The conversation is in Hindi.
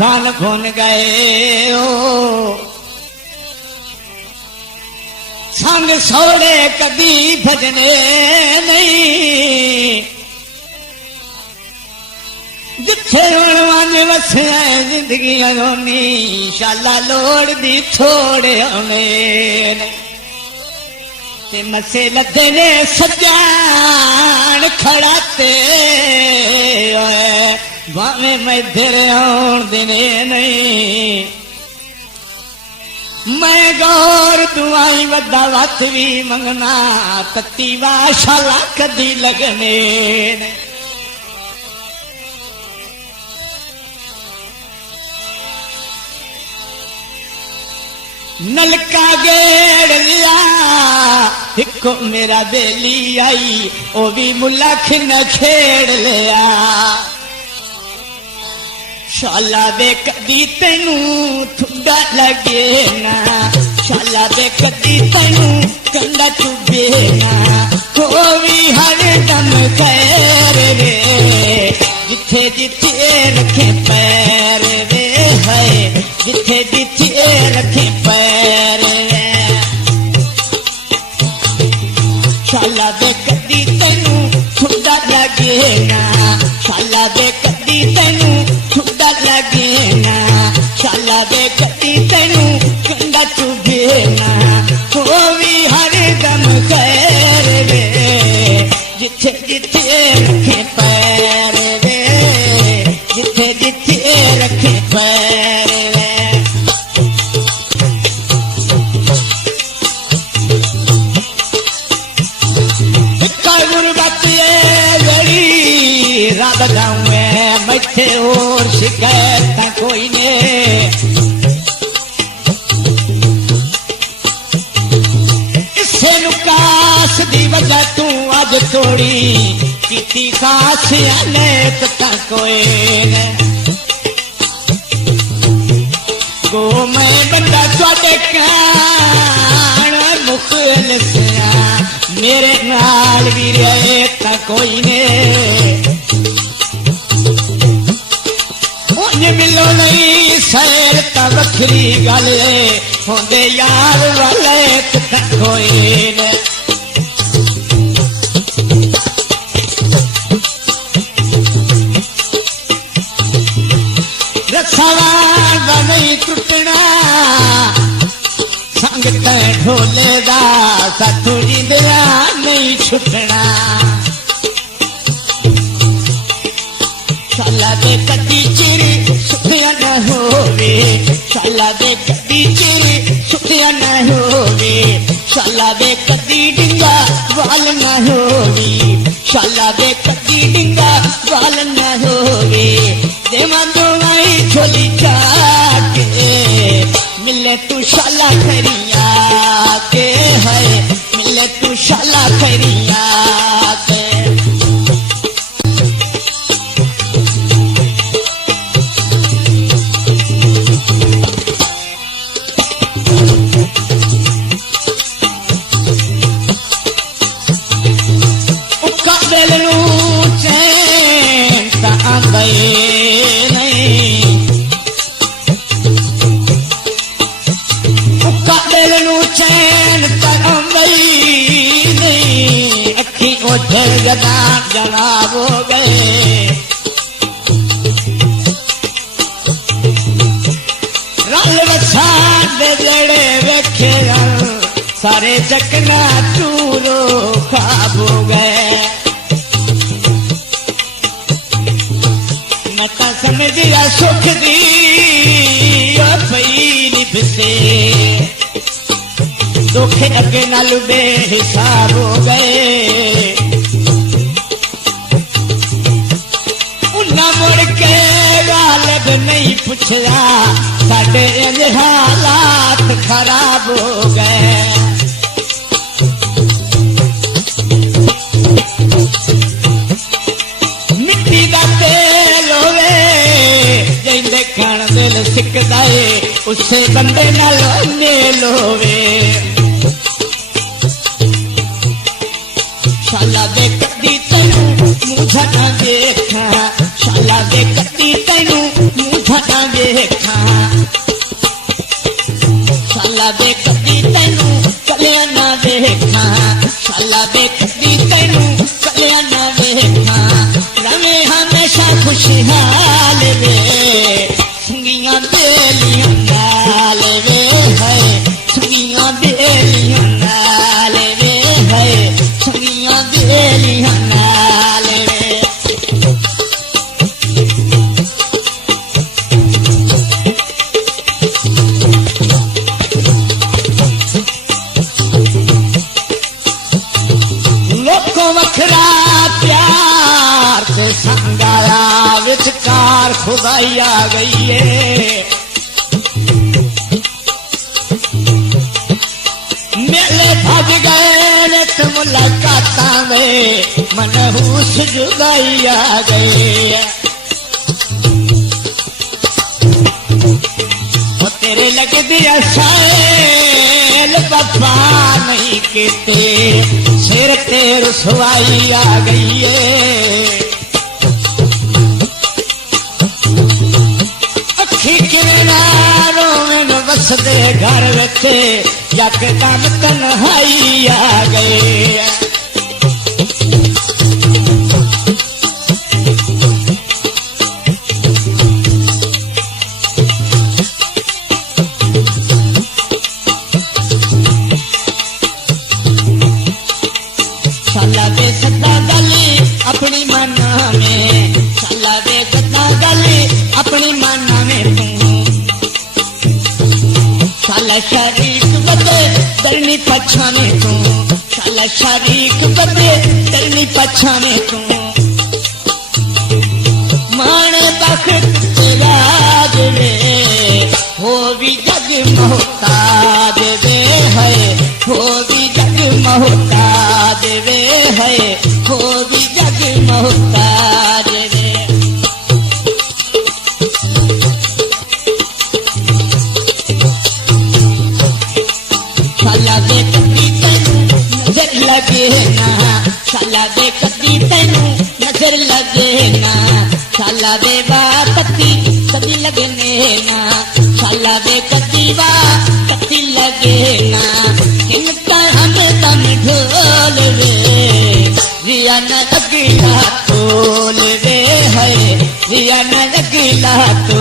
धन भुन गए ओ संग सोड़े कदी भजने नहीं जिथे वण वसिया जिंदगी अगोनी शाला लोड़ दी थोड़े हमें ते मसे लदे ने सजान खड़ाते भावे मैं इधर आउण देने नहीं मैं गौर दुआई वदा वत भी मंगना तत्ती वाशाला कदी लगने नहीं नलका गेड़ लिया हिको मेरा बेली आई ओ भी मुला खिन छेड़ लिया शाला वे कदी तेनू थुड़ा लगे ना शाला वे कदी तेनू कंधा चुभे ना हो भी हर दम खैर रे जिथे जिथे रखे पैर वे है जिथे जिथे रखे पैर वे शाला वे कदी तेनू थुड़ा लगे ना शाला वे कदी तेनू थुड़ा लगे ना शाला वे कदी तेनू कंधा चुभे ना हो भी हर दम खैर वे जिथे जिथे रखे पैर वे जिथे जिथे रखे पैर वे गुरबत लड़ी रब गाँव मैथे और शिकायत कोई ने इसे नुकास दी वजह तू अज थोड़ी की खास ने पता कोई ने गो मैं बंदा थोड़े कान मुखलिस मेरे नाल भी रहे ता कोई ने उन्हें मिलो नहीं सैर ता वखरी गल होंदे यार वाले ता कोई ने रसावा नहीं टुटना संग ढोले दा सतुरी दिया नहीं छुटना शाला दे कदी चिर सुखिया न होवे शाला दे कदी चिर सुखिया न होवे शाला दे कदी डिंगा वाल न होवी शाला दे कदी डिंगा वाल न होवे देवा दोवाई झोली जाके मिले तू शाला खरिया के है मिले तू शाला खरिया के उका दिल नू चैन ता आंदे नहीं दिल नू चैन तरंगई नहीं अखी उठे गदा जनाब हो गए रल वसान दे जड़े वेखे सारे चकना चूरो खाब हो गए मैं ता समझिया सुख दी पई निभसे धोखे अगे नाल बेहिसाब हो गए उन्ना मुड़ के गालब नहीं पुछया साडे इंज हालात खराब हो गए मिट्टी दा तेल होवे जिंदे खान दिल सिकदा है उसे बंदे नाल मेल होवे शाला दे कदी तेनू मुझा ना देखा शाला दे कदी तेनू मुझा ना देखा शाला वे कदी तैनू कलिया ना देखा शाला वे कदी तैनू कलिया ना देखा रवे हमेशा खुशहाल वे संगियां बेलियां नाल वे है संगियां बेलियां नाल वे है संगियां बेलियां नाल वे लोकों वखरा प्यार ते संगाया विचकार खुदाई आ गई है मेले भग गए ने तो मुलाकात में मनहूस जुदाई आ गई है वो तेरे लग दिया साल वफा नहीं कहते सिर ते रुसवाई आ गई है अखी किनारों में बसदे घर बच्चे यकदम तन्हाई आ गए शाला वे सदा गली अपनी माना में शाला वे सदा गली अपनी माना में तू शाला शरीक बदे दरनी पछा में तू शाला शरीक बदे दरनी पछा में तू माने बखत तेरा वे हो भी जग मोहताज वे है हो भी जग मोहताज वे है हो भी जग मोहताज वे शाला वे कदी तैनू नजर लगे ना शाला वे कदी तैनू नजर लगे ना शाला वे बापति कदी लगने ना शाला वे कदी बापति लगे ना इनका हमें दम ढोल वे रिया न अगला तोल वे है रिया न अगला तो